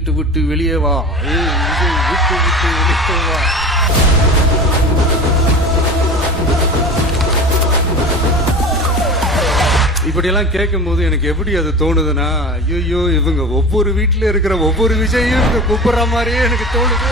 விட்டு விட்டு வெளியே வா, விஜய் விட்டு விட்டு வெளியே வா. இப்படியெல்லாம் கேட்கும் போது எனக்கு எப்படி அது தோணுதுன்னா, ஐயோ இவங்க ஒவ்வொரு வீட்டுல இருக்கிற ஒவ்வொரு விஜயும் இவங்க கூப்பிடுற மாதிரியே எனக்கு தோணுது.